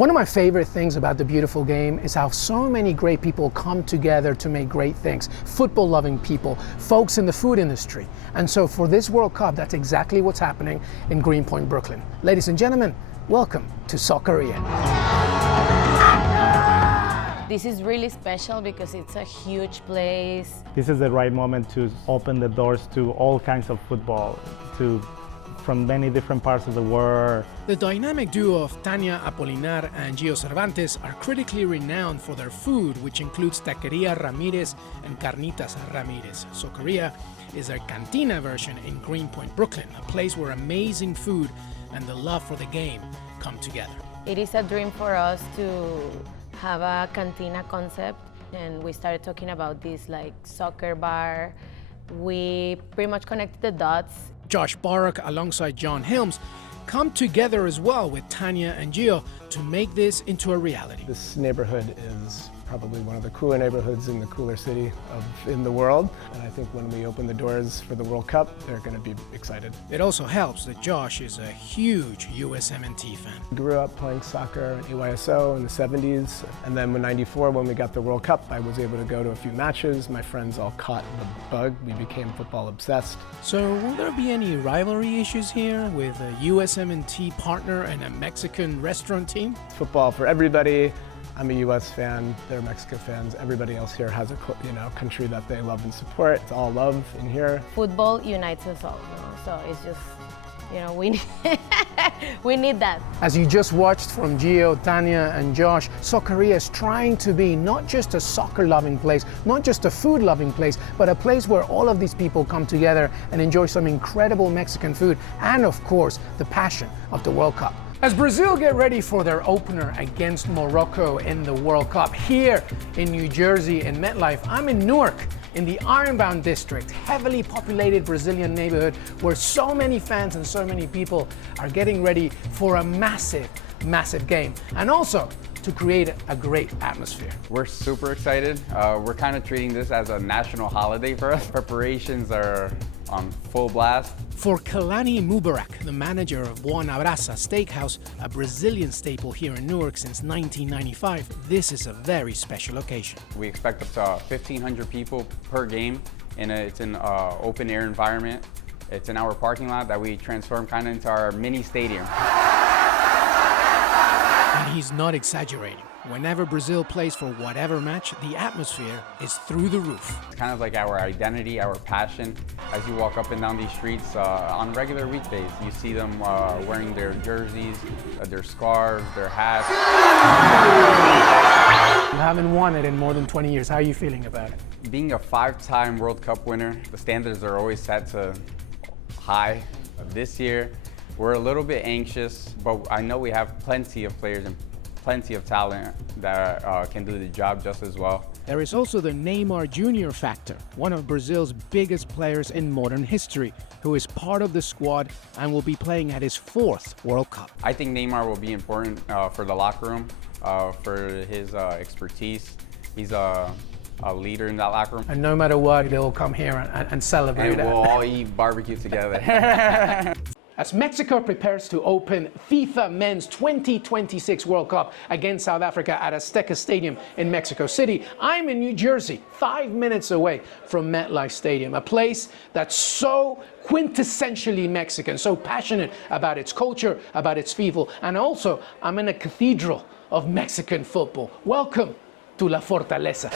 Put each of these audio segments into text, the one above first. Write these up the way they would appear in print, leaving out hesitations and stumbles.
One of my favorite things about the beautiful game is how so many great people come together to make great things. Football-loving people, folks in the food industry. And so for this World Cup, that's exactly what's happening in Greenpoint, Brooklyn. Ladies and gentlemen, welcome to Socceria. This is really special because it's a huge place. This is the right moment to open the doors to all kinds of football, from many different parts of the world. The dynamic duo of Tania Apolinar and Gio Cervantes are critically renowned for their food, which includes Taqueria Ramirez and Carnitas Ramirez. Socceria is their cantina version in Greenpoint, Brooklyn, a place where amazing food and the love for the game come together. It is a dream for us to have a cantina concept, and we started talking about this like soccer bar. We pretty much connected the dots. Josh Barak, alongside John Helms, come together as well with Tania and Gio to make this into a reality. This neighborhood is probably one of the cooler neighborhoods in the cooler city in the world. And I think when we open the doors for the World Cup, they're going to be excited. It also helps that Josh is a huge USMNT fan. I grew up playing soccer at AYSO in the 70s. And then in '94, when we got the World Cup, I was able to go to a few matches. My friends all caught the bug. We became football obsessed. So will there be any rivalry issues here with a USMNT partner and a Mexican restaurant team? Football for everybody. I'm a U.S. fan, they're Mexican fans. Everybody else here has a country that they love and support. It's all love in here. Football unites us all, so it's just, we need, we need that. As you just watched from Gio, Tania and Josh, Socceria is trying to be not just a soccer-loving place, not just a food-loving place, but a place where all of these people come together and enjoy some incredible Mexican food and, of course, the passion of the World Cup. As Brazil get ready for their opener against Morocco in the World Cup here in New Jersey in MetLife, I'm in Newark in the Ironbound district, heavily populated Brazilian neighborhood where so many fans and so many people are getting ready for a massive, massive game and also to create a great atmosphere. We're super excited. We're kind of treating this as a national holiday for us. Preparations are on full blast. For Kalani Mubarak, the manager of Buona Brasa Steakhouse, a Brazilian staple here in Newark since 1995, this is a very special occasion. We expect up to 1,500 people per game, and it's an open air environment. It's in our parking lot that we transform kind of into our mini stadium. And he's not exaggerating. Whenever Brazil plays for whatever match, the atmosphere is through the roof. It's kind of like our identity, our passion. As you walk up and down these streets on regular weekdays, you see them wearing their jerseys, their scarves, their hats. You haven't won it in more than 20 years. How are you feeling about it? Being a 5-time World Cup winner, the standards are always set to high. This year, we're a little bit anxious, but I know we have plenty of players and plenty of talent that can do the job just as well. There is also the Neymar Jr. factor, one of Brazil's biggest players in modern history, who is part of the squad and will be playing at his 4th World Cup. I think Neymar will be important for the locker room, for his expertise. He's a leader in that locker room. And no matter what, they'll come here and celebrate. And we'll all eat barbecue together. As Mexico prepares to open FIFA Men's 2026 World Cup against South Africa at Azteca Stadium in Mexico City, I'm in New Jersey, 5 minutes away from MetLife Stadium, a place that's so quintessentially Mexican, so passionate about its culture, about its people, and also I'm in a cathedral of Mexican football. Welcome to La Fortaleza.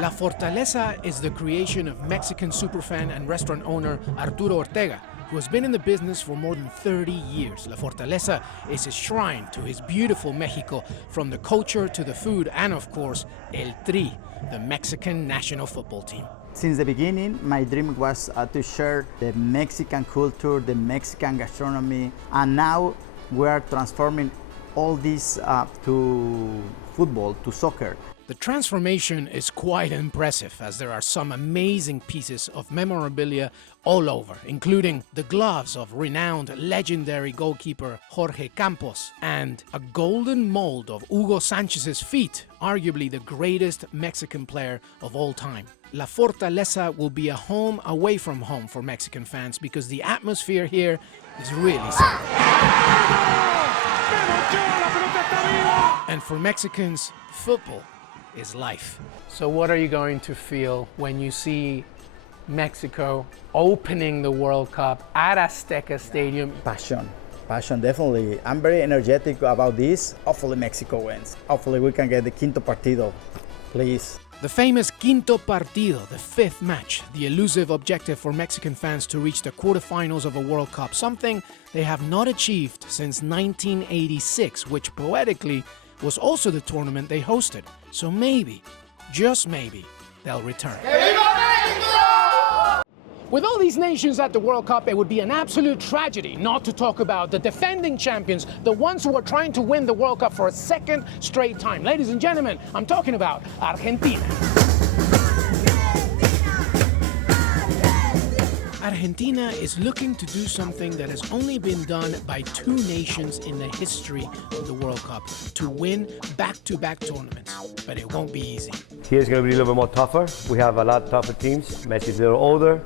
La Fortaleza is the creation of Mexican superfan and restaurant owner Arturo Ortega, who has been in the business for more than 30 years. La Fortaleza is a shrine to his beautiful Mexico, from the culture to the food and, of course, El Tri, the Mexican national football team. Since the beginning, my dream was to share the Mexican culture, the Mexican gastronomy, and now we are transforming all this to football, to soccer. The transformation is quite impressive, as there are some amazing pieces of memorabilia all over, including the gloves of renowned legendary goalkeeper Jorge Campos and a golden mold of Hugo Sanchez's feet, arguably the greatest Mexican player of all time. La Fortaleza will be a home away from home for Mexican fans because the atmosphere here is really something. for Mexicans, football is life. So what are you going to feel when you see Mexico opening the World Cup at Azteca Stadium? Passion, definitely. I'm very energetic about this. Hopefully Mexico wins. Hopefully we can get the quinto partido, please. The famous Quinto Partido, the fifth match, the elusive objective for Mexican fans to reach the quarterfinals of a World Cup, something they have not achieved since 1986, which poetically was also the tournament they hosted. So maybe, just maybe, they'll return. With all these nations at the World Cup, it would be an absolute tragedy not to talk about the defending champions, the ones who are trying to win the World Cup for a second straight time. Ladies and gentlemen, I'm talking about Argentina. Argentina is looking to do something that has only been done by two nations in the history of the World Cup, to win back-to-back tournaments. But it won't be easy. Here's going to be a little bit more tougher. We have a lot tougher teams. Messi's a little older.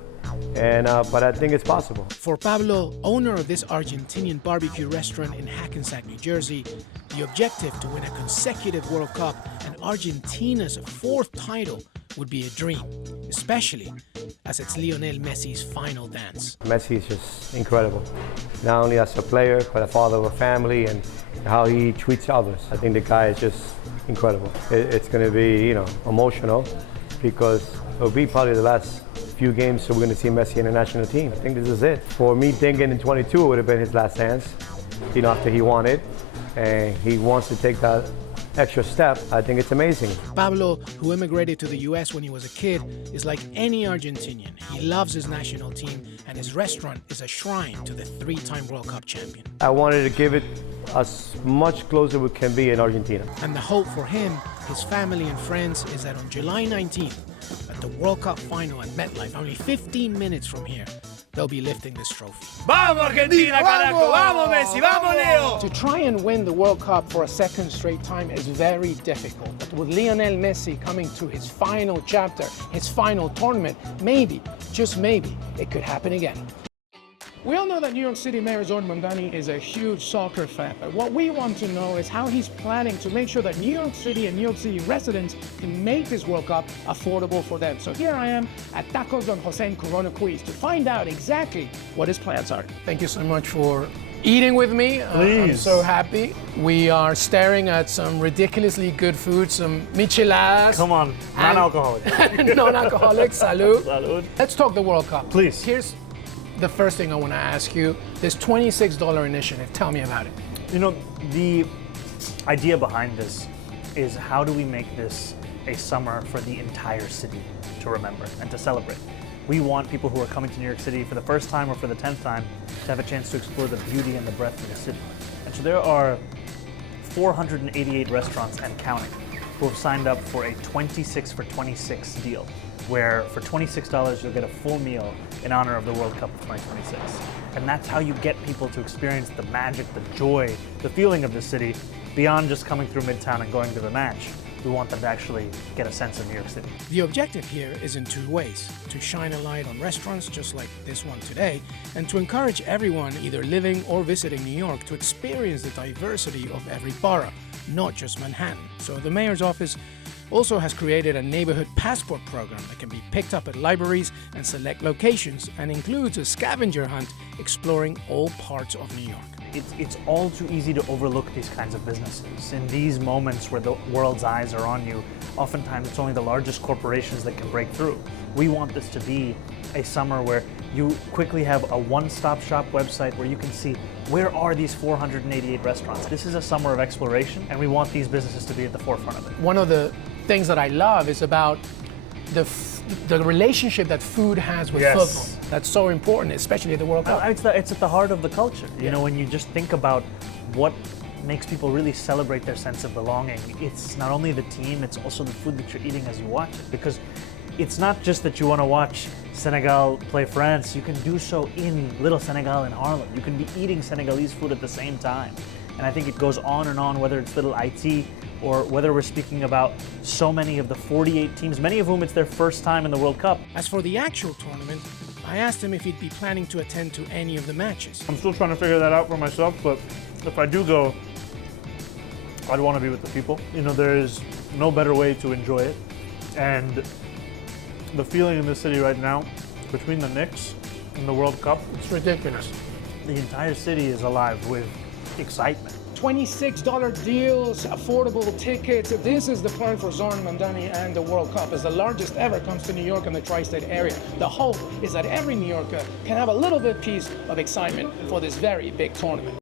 But I think it's possible. For Pablo, owner of this Argentinian barbecue restaurant in Hackensack, New Jersey, the objective to win a consecutive World Cup and Argentina's fourth title would be a dream, especially as it's Lionel Messi's final dance. Messi is just incredible, not only as a player, but a father of a family and how he treats others. I think the guy is just incredible. It's going to be, emotional, because it'll be probably the last few games so we're going to see Messi in the national team. I think this is it. For me, thinking in 22 it would have been his last dance, after he won it, and he wants to take that extra step. I think it's amazing. Pablo, who immigrated to the US when he was a kid, is like any Argentinian. He loves his national team, and his restaurant is a shrine to the three-time World Cup champion. I wanted to give it as much closer we can be in Argentina. And the hope for him, his family and friends, is that on July 19th, at the World Cup final at MetLife, only 15 minutes from here, they'll be lifting this trophy. Vamos Argentina, carajo! Vamos Messi! Vamos Leo! To try and win the World Cup for a second straight time is very difficult. But with Lionel Messi coming to his final chapter, his final tournament, maybe, just maybe, it could happen again. We all know that New York City Mayor Zoran Mondani is a huge soccer fan, but what we want to know is how he's planning to make sure that New York City and New York City residents can make this World Cup affordable for them. So here I am at Tacos Don Jose in Corona, Queens, to find out exactly what his plans are. Thank you so much for eating with me. I'm so happy. We are staring at some ridiculously good food, some micheladas. Come on, non-alcoholic. Non-alcoholic, salud. Salud. Let's talk the World Cup. Please. Here's the first thing I want to ask you, this $26 initiative, tell me about it. The idea behind this is, how do we make this a summer for the entire city to remember and to celebrate? We want people who are coming to New York City for the first time or for the 10th time to have a chance to explore the beauty and the breadth of the city. And so there are 488 restaurants and counting who have signed up for a 26 for 26 deal, where for $26 you'll get a full meal in honor of the World Cup of 2026. And that's how you get people to experience the magic, the joy, the feeling of the city, beyond just coming through Midtown and going to the match. We want them to actually get a sense of New York City. The objective here is in two ways: to shine a light on restaurants just like this one today, and to encourage everyone either living or visiting New York to experience the diversity of every borough, not just Manhattan. So the mayor's office also has created a neighborhood passport program that can be picked up at libraries and select locations, and includes a scavenger hunt exploring all parts of New York. It's all too easy to overlook these kinds of businesses. In these moments where the world's eyes are on you, oftentimes it's only the largest corporations that can break through. We want this to be a summer where you quickly have a one-stop shop website where you can see, where are these 488 restaurants? This is a summer of exploration, and we want these businesses to be at the forefront of it. One of the things that I love is about the relationship that food has with football. That's so important, especially at the World Cup. It's at the heart of the culture. You know, when you just think about what makes people really celebrate their sense of belonging, it's not only the team, it's also the food that you're eating as you watch it. Because it's not just that you want to watch Senegal play France, you can do so in Little Senegal in Harlem. You can be eating Senegalese food at the same time. And I think it goes on, whether it's Little IT or whether we're speaking about so many of the 48 teams, many of whom it's their first time in the World Cup. As for the actual tournament, I asked him if he'd be planning to attend to any of the matches. I'm still trying to figure that out for myself, but if I do go, I'd want to be with the people. You know, there is no better way to enjoy it. And the feeling in this city right now, between the Knicks and the World Cup, It's ridiculous. the entire city is alive with excitement. $26 deals, affordable tickets. This is the plan for Zoran Mandani and the World Cup. It's the largest ever, comes to New York and the tri-state area. The hope is that every New Yorker can have a little bit piece of excitement for this very big tournament.